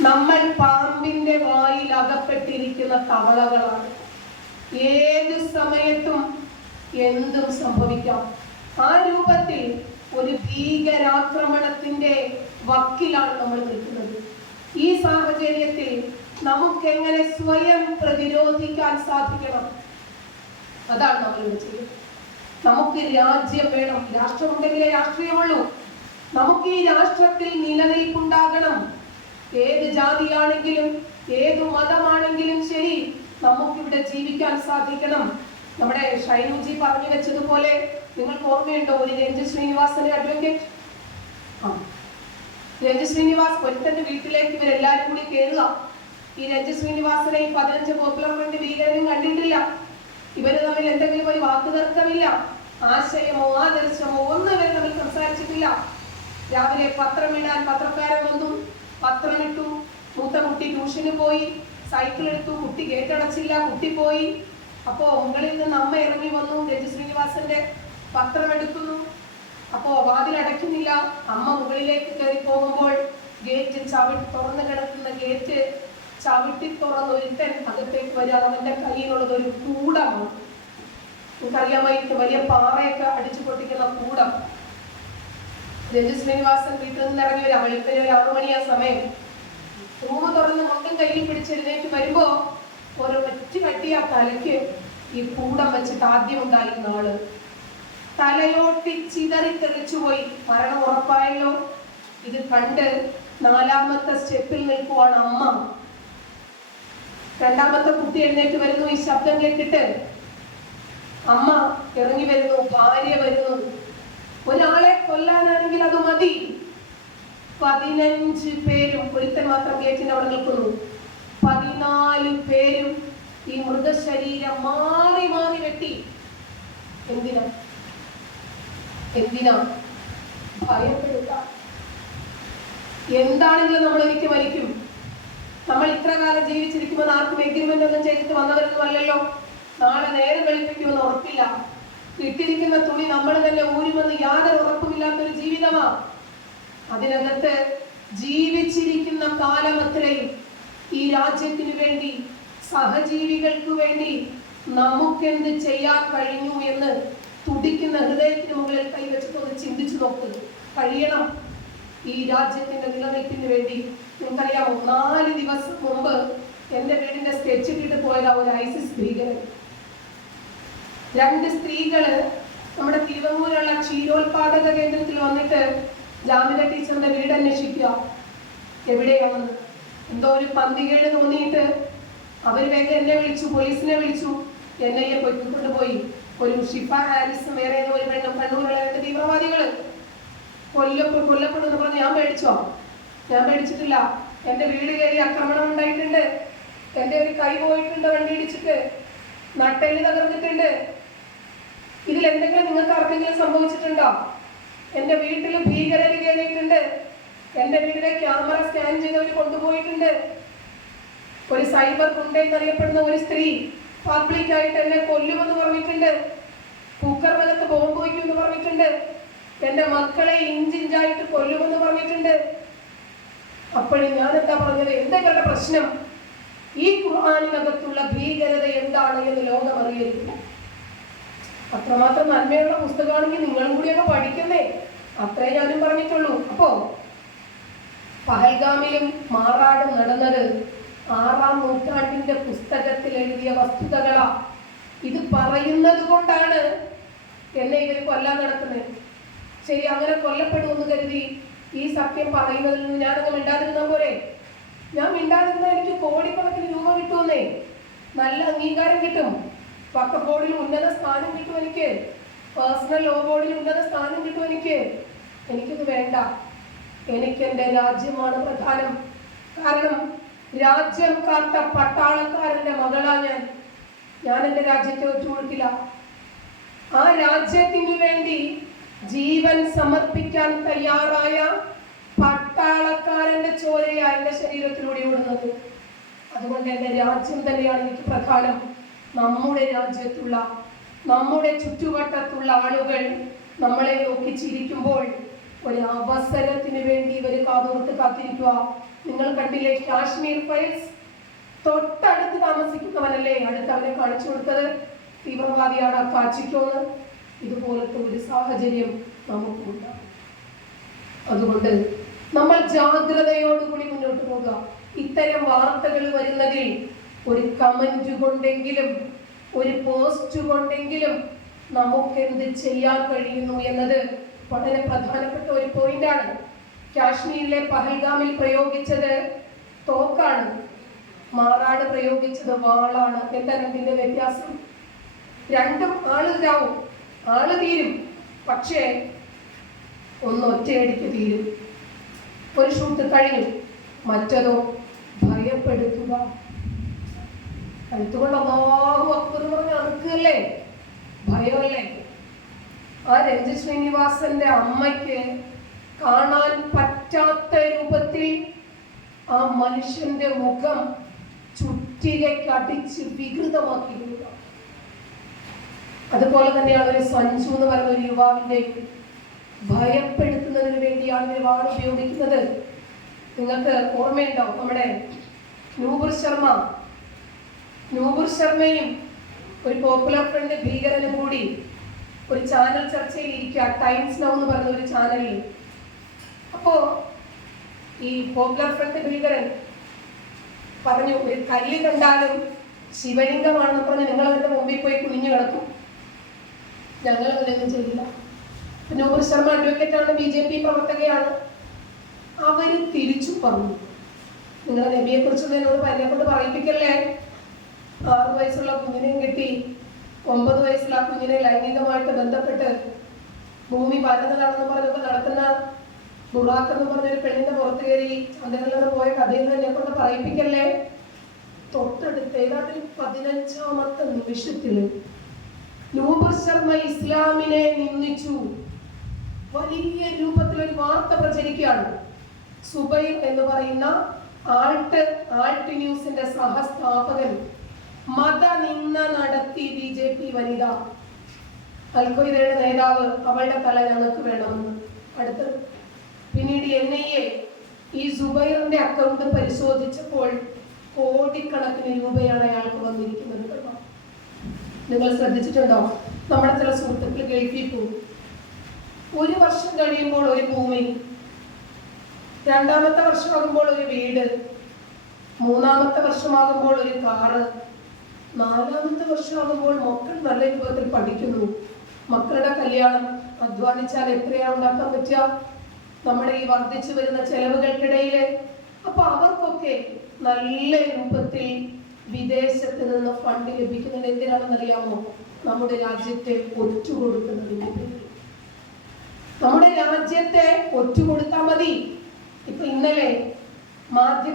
നമ്മൾ പാമ്പിന്റെ വായിൽ അകപ്പെട്ടിരിക്കുന്ന തവളകളാണ്. ഏത് സമയത്തും എന്തും സംഭവിക്കാം. ആ രൂപത്തിൽ ഒരു ഭീകരാക്രമണത്തിന്റെ വക്കിലാണ് നമ്മൾ നിൽക്കുന്നത്. ഈ സാഹചര്യത്തിൽ നമുക്കെങ്ങനെ സ്വയം പ്രതിരോധിക്കാൻ സാധിക്കണം? അതാണ് നമ്മൾ ഇവിടെ ചെയ്യുന്നത്. നമുക്ക് രാജ്യം വേണം. രാഷ്ട്രമുണ്ടെങ്കിലേ രാഷ്ട്രീയമുള്ളൂ. നമുക്ക് ഈ രാഷ്ട്രത്തിൽ നിലനിൽപ്പുണ്ടാകണം. ഏത് ജാതിയാണെങ്കിലും ഏത് മതമാണെങ്കിലും ശരി നമുക്കിവിടെ ജീവിക്കാൻ സാധിക്കണം. നമ്മുടെ ഷൈനുജി പറഞ്ഞു വെച്ചതുപോലെ നിങ്ങൾക്ക് ഓർമ്മയുണ്ടോ ഒരു രഞ്ജു ശ്രീനിവാസന്റെ അഡ്വക്കേറ്റ് ആ. രഞ്ജു ശ്രീനിവാസ് ഒരുത്തന്റെ വീട്ടിലേക്ക് ഇവരെല്ലാരും കൂടി കയറുക ഈ രഞ്ജു ശ്രീനിവാസനെ ഈ പതിനഞ്ച് പോപ്പുലർ ഫ്രണ്ട് ഭീകരനും കണ്ടിട്ടില്ല. ഇവർ തമ്മിൽ എന്തെങ്കിലും ഒരു വാക്ക് തർക്കമില്ല. ആശയമോ ആദർശമോ ഒന്നും ഇവർ തമ്മിൽ സംസാരിച്ചിട്ടില്ല. രാവിലെ പത്രം ഇടാൻ പത്രക്കാരൻ വന്നു പത്രം ഇട്ടു മൂത്ത കുട്ടി ട്യൂഷന് പോയി സൈക്കിൾ എടുത്തു കുട്ടി ഗേറ്റ് അടച്ചില്ല കുട്ടി പോയി. അപ്പോ മുകളിൽ നിന്ന് അമ്മ ഇറങ്ങി വന്നു രജി ശ്രീനിവാസന്റെ പത്രം എടുക്കുന്നു. അപ്പോ വാതിൽ അടയ്ക്കുന്നില്ല. അമ്മ മുകളിലേക്ക് കയറി പോകുമ്പോൾ ഗേറ്റ് ചവിട്ടി തുറന്നു കിടക്കുന്ന ഗേറ്റ് ചവിട്ടി തുറന്ന് ഒരുത്തൻ അകത്തേക്ക് വരിക. അവന്റെ കയ്യിലുള്ളത് ഒരു കൂടമാണ് നിങ്ങൾക്കറിയാമായിരിക്കും വലിയ പാറയൊക്കെ അടിച്ചു പൊട്ടിക്കുന്ന കൂടം രജു ശ്രീനിവാസൻ വീട്ടിൽ ഒരു ആറു മണിയാ സമയം. റൂമ് തുറന്ന് മുണ്ടും കയ്യിൽ പിടിച്ച് വരുമ്പോ ഒരു പറ്റി പറ്റിയ തലയ്ക്ക് ഈ കൂടം വെച്ചിട്ട് ആദ്യം ഉണ്ടായിരുന്ന ആൾ. തലയോട്ടി ചിതറി തെറിച്ചുപോയി മരണം ഉറപ്പായല്ലോ. ഇത് കണ്ട് നാലാമത്തെ സ്റ്റെപ്പിൽ നിൽക്കുവാണ് അമ്മ. രണ്ടാമത്തെ കുട്ടി എഴുന്നേറ്റ് വരുന്നു. ഈ ശബ്ദം കേട്ടിട്ട് അമ്മ ഇറങ്ങി വരുന്നു. ഭാര്യ വരുന്നു. ഒരാളെ കൊല്ലാനാണെങ്കിൽ അത് മതി. പതിനഞ്ച് പേരും ഒരുത്തൻ മാത്രം ഗേറ്റിന്റെ അവിടെ നിൽക്കുന്നു. പതിനാല് പേരും ഈ മൃതശരീരം മാറി മാറി വെട്ടി. എന്തിനാ? എന്തിനാ? എന്താണെങ്കിലും നമ്മൾ ഒരിക്കൽ മരിക്കും. നമ്മൾ ഇത്ര കാലം ജീവിച്ചിരിക്കുമ്പോൾ ആർക്കും എഗ്രിമെന്റ് ഒന്നും ചെയ്തിട്ട് വന്നവരൊന്നും അല്ലല്ലോ. നാളെ നേരം വെളുപ്പിക്കുമെന്ന് ഉറപ്പില്ല. ഇട്ടിരിക്കുന്ന തുണി നമ്മൾ തന്നെ ഊരുമെന്ന് യാതൊരു ഉറപ്പുമില്ലാത്തൊരു ജീവിതമാ. അതിനകത്ത് ജീവിച്ചിരിക്കുന്ന കാലം അത്രയും. ഈ രാജ്യത്തിനു വേണ്ടി സഹജീവികൾക്ക് വേണ്ടി നമുക്കെന്ത് ചെയ്യാൻ കഴിഞ്ഞു എന്ന് തുടിക്കുന്ന ഹൃദയത്തിന് മുകളിൽ കൈവച്ചിട്ടൊന്ന് ചിന്തിച്ചു നോക്കുക കഴിയണം. ഈ രാജ്യത്തിന്റെ നിലനിൽപ്പിന് വേണ്ടി. നിങ്ങൾക്കറിയാമോ? നാല് ദിവസം മുമ്പ് എന്റെ വീടിന്റെ സ്കെച്ച് ഇട്ടിട്ട് പോയതാ ഒരു ഐസിസ് ഭീകരൻ. രണ്ട് സ്ത്രീകൾ നമ്മുടെ തിരുവങ്ങൂരുള്ള ക്ഷീരോത്പാദക കേന്ദ്രത്തിൽ വന്നിട്ട് ജാമിന ടീച്ചറിന്റെ വീട് അന്വേഷിക്കുക. എവിടെയാണെന്ന് എന്തോ ഒരു പന്തികേട് തോന്നിയിട്ട് അവർ വേഗം എന്നെ വിളിച്ചു പോലീസിനെ വിളിച്ചു എന്നെ എ പൊയ്ക്കൊണ്ടുപോയി ഒരു ഷിഫ ഹാരിസും വേറെ ഏതോ ഒരു പെണ്ണും കണ്ണൂരുള്ള രണ്ട് തീവ്രവാദികൾ കൊല്ല കൊല്ലപ്പെടുന്നു പറഞ്ഞ് ഞാൻ പേടിച്ചോ? ഞാൻ പേടിച്ചിട്ടില്ല. എന്റെ വീട് കയറി ആക്രമണം ഉണ്ടായിട്ടുണ്ട്. എന്റെ ഒരു കൈ പോയിട്ടുണ്ട് വണ്ടി ഇടിച്ചിട്ട്. നട്ടെല്ല് തകർന്നിട്ടുണ്ട്. ഇതിൽ എന്തെങ്കിലും നിങ്ങൾക്ക് ആർക്കെങ്കിലും സംഭവിച്ചിട്ടുണ്ടോ? എന്റെ വീട്ടിൽ ഭീകരർ കയറിയിട്ടുണ്ട് എന്റെ വീട്ടിലെ ക്യാമറ സ്കാൻ ചെയ്തവർ കൊണ്ടുപോയിട്ടുണ്ട്. ഒരു സൈബർ ഗുണ്ടെന്ന് അറിയപ്പെടുന്ന ഒരു സ്ത്രീ പബ്ലിക്കായിട്ട് എന്നെ കൊല്ലുമെന്ന് പറഞ്ഞിട്ടുണ്ട്. കുക്കർ വലത്ത് ബോംബ് വയ്ക്കുമെന്ന് പറഞ്ഞിട്ടുണ്ട്. എന്റെ മക്കളെ ഇഞ്ചിഞ്ചായിട്ട് കൊല്ലുമെന്ന് പറഞ്ഞിട്ടുണ്ട്. അപ്പോഴും ഞാൻ എന്താ പറഞ്ഞത്? എന്താ പ്രശ്നം? ഈ ഖുർആാനിനകത്തുള്ള ഭീകരത എന്താണ് എന്ന് ലോകം അറിയരുത് അത്രമാത്രം നന്മയുള്ള പുസ്തകമാണെങ്കിൽ നിങ്ങളും കൂടി കൂടിയൊക്കെ പഠിക്കുന്നേ. അത്രേ ഞാനും പറഞ്ഞിട്ടുള്ളൂ. അപ്പോ പഹൽഗാമിലും മാറാടും നടന്നത് ആറാം നൂറ്റാണ്ടിന്റെ പുസ്തകത്തിൽ എഴുതിയ വസ്തുതകളാ. ഇത് പറയുന്നത് കൊണ്ടാണ് എന്നെ ഇവർ കൊല്ലാൻ നടക്കുന്നത് ശരി അങ്ങനെ കൊല്ലപ്പെടുമെന്ന് കരുതി ഈ സത്യം പറയുന്നതിൽ നിന്ന് ഞാനൊന്നും മിണ്ടാതിരുന്ന പോരെ? ഞാൻ മിണ്ടാതിരുന്ന എനിക്ക് കോടിക്കണക്കിന് രൂപ കിട്ടുമെന്നേ. നല്ല അംഗീകാരം കിട്ടും. വക്ക ബോർഡിൽ ഉന്നത സ്ഥാനം കിട്ടും എനിക്ക്. പേഴ്സണൽ ലോ ബോർഡിൽ ഉന്നത സ്ഥാനം കിട്ടും എനിക്ക്. എനിക്കിത് വേണ്ട. എനിക്ക് എന്റെ രാജ്യമാണ് പ്രധാനം. കാരണം രാജ്യം കാത്ത പട്ടാളക്കാരന്റെ മകളാ ഞാൻ. ഞാൻ എന്റെ രാജ്യത്തെ ഒറ്റ കൊടുക്കില്ല ആ രാജ്യത്തിനു വേണ്ടി ജീവൻ സമർപ്പിക്കാൻ തയ്യാറായ പട്ടാളക്കാരന്റെ ചോരയാ എന്റെ ശരീരത്തിലൂടെ ഓടുന്നത്? അതുകൊണ്ട് എന്റെ രാജ്യം തന്നെയാണ് എനിക്ക് പ്രധാനം. നമ്മുടെ രാജ്യത്തുള്ള നമ്മുടെ ചുറ്റുവട്ടത്തുള്ള ആളുകൾ നമ്മളെ നോക്കി ചിരിക്കുമ്പോൾ ഒരു അവസരത്തിന് വേണ്ടി ഇവർ കാതോർത്ത് കാത്തിരിക്കുക. നിങ്ങൾ കണ്ടില്ലേ കാശ്മീർ ഫയൽസ്? തൊട്ടടുത്ത് താമസിക്കുന്നവനല്ലേ അടുത്ത് അവനെ കാണിച്ചു കൊടുത്തത്? തീവ്രവാദിയാണ് ആ കാച്ചിക്കോന്ന്. ഇതുപോലത്തെ ഒരു സാഹചര്യം നമുക്കുണ്ടാകും അതുകൊണ്ട് നമ്മൾ ജാഗ്രതയോടുകൂടി മുന്നോട്ട് പോകാം. ഇത്തരം വാർത്തകൾ വരുന്നതിൽ ഒരു കമന്റ് കൊണ്ടെങ്കിലും ഒരു പോസ്റ്റ് കൊണ്ടെങ്കിലും നമുക്ക് എന്ത് ചെയ്യാൻ കഴിയുന്നു എന്നത് വളരെ പ്രധാനപ്പെട്ട ഒരു പോയിന്റാണ് കാശ്മീരിലെ പഹൽഗാമിൽ പ്രയോഗിച്ചത് തോക്കാണ്. മാറാട് പ്രയോഗിച്ചത് വാളാണ്. എന്താ രണ്ടിന്റെ വ്യത്യാസം? രണ്ടും ആൾ ഇതാവും ആൾ തീരും. പക്ഷേ ഒന്ന് ഒറ്റയടിക്ക് തീരും. ഒരു ഷൂട്ട് കഴിഞ്ഞു. മറ്റതോ ഭയപ്പെടുത്തുക. കഴുത്തുകൊണ്ട് അള്ളാഹു അക്ബർ പറഞ്ഞ് അറുക്കല്ലേ ഭയമല്ലേ? ആ രഞ്ജിത് ശ്രീനിവാസന്റെ അമ്മയ്ക്ക് കാണാൻ പറ്റാത്ത രൂപത്തിൽ ആ മനുഷ്യന്റെ മുഖം ചുറ്റികയ്ക്ക് അടിച്ച് വികൃതമാക്കിയിരുന്നു അതുപോലെ തന്നെയാണ് ഒരു സഞ്ജു എന്ന് പറയുന്ന ഒരു യുവാവിന്റെ ഭയപ്പെടുത്തുന്നതിന് വേണ്ടിയാണ് ഇവർ ഉപയോഗിക്കുന്നത്. നിങ്ങൾക്ക് ഓർമ്മയുണ്ടോ നമ്മുടെ നൂപുർ ശർമ്മ? നൂപുർ ശർമ്മയും ഒരു പോപ്പുലർ ഫ്രണ്ട് ഭീകരനും കൂടി ഒരു ചാനൽ ചർച്ചയിൽ ഇരിക്കുക ടൈംസ് നൗ എന്ന് പറഞ്ഞ ഒരു ചാനലിൽ അപ്പോ ഈ പോപ്പുലർ ഫ്രണ്ട് ഭീകരൻ പറഞ്ഞു ഒരു കല്ല് കണ്ടാലും ശിവലിംഗമാണെന്ന് പറഞ്ഞ് നിങ്ങൾ അവരുടെ മുമ്പിൽ പോയി കുനിഞ്ഞു കിടക്കും. ഞങ്ങൾ അങ്ങനെയൊന്നും ചെയ്തില്ല. നൂർ ശർമ്മ ആണ് ബി ജെ പി പ്രവർത്തകയാണ്. അവർ തിരിച്ചു പറഞ്ഞു. നിങ്ങളെ നബിയെ കുറിച്ചൊന്നും എന്നോട് എന്നെ കൊണ്ട് പറയിപ്പിക്കല്ലേ? ആറു വയസ്സുള്ള കുഞ്ഞിനെയും കിട്ടി. ഒമ്പത് വയസ്സുള്ള ആ കുഞ്ഞിനെ ലൈംഗികമായിട്ട് ബന്ധപ്പെട്ട് ഭൂമി പരന്നതാണെന്ന് പറഞ്ഞൊക്കെ നടത്തുന്ന ബുറാക്ക് എന്ന് പറഞ്ഞൊരു പെണ്ണിന്റെ പുറത്ത് കയറി അതിനുള്ള പോയ കഥയിൽ എന്നെ കൊണ്ട് പറയിപ്പിക്കല്ലേ? തൊട്ടടുത്ത് ഏതാണ്ട് പതിനഞ്ചാമത്തെ നിമിഷത്തിൽ നൂപർ ശർമ്മ ഇസ്ലാമിനെ നിന്ദിച്ചു. വലിയ രൂപത്തിൽ ഒരു വാർത്ത പ്രചരിക്കുകയാണ്. സുബൈർ എന്ന് പറയുന്ന ആൾട്ട് ആൾട്ട് ന്യൂസിന്റെ സഹസ്ഥാപകൻ മതനിന്ദ നടത്തി ബി ജെ പി വനിത. അൽഖയുടെ നേതാവ് അവളുടെ തല ഞങ്ങൾക്ക് വേണമെന്ന്. അടുത്തത് പിന്നീട് എൻ ഐ എ ഈ സുബൈറിന്റെ അക്കൗണ്ട് പരിശോധിച്ചപ്പോൾ കോടിക്കണക്കിന് രൂപയാണ് അയാൾക്ക് വന്നിരിക്കുന്നത് നിങ്ങൾ ശ്രദ്ധിച്ചിട്ടുണ്ടോ? നമ്മുടെ ചില സുഹൃത്തുക്കൾ ഗൾഫിൽ ഒരു വർഷം കഴിയുമ്പോൾ ഒരു ഭൂമി. രണ്ടാമത്തെ വർഷമാകുമ്പോൾ ഒരു വീട്. മൂന്നാമത്തെ വർഷമാകുമ്പോൾ ഒരു കാറ്. നാലാമത്തെ വർഷമാകുമ്പോൾ മക്കൾ നല്ല രൂപത്തിൽ പഠിക്കുന്നു. മക്കളുടെ കല്യാണം അധ്വാനിച്ചാൽ എത്രയാണ് ഉണ്ടാക്കാൻ പറ്റുക? നമ്മുടെ ഈ വർദ്ധിച്ചു വരുന്ന ചെലവുകൾക്കിടയിൽ. അപ്പൊ അവർക്കൊക്കെ നല്ല രൂപത്തിൽ വിദേശത്ത് നിന്ന് ഫണ്ട് ലഭിക്കുന്നത് എന്തിനാണെന്ന് അറിയാമോ നമ്മുടെ രാജ്യത്തെ ഒറ്റുകൊടുക്കുന്നതിന്റെ പേരിൽ നമ്മുടെ രാജ്യത്തെ ഒറ്റുകൊടുത്താൽ മതി. ഇപ്പൊ ഇന്നലെ മാധ്യമ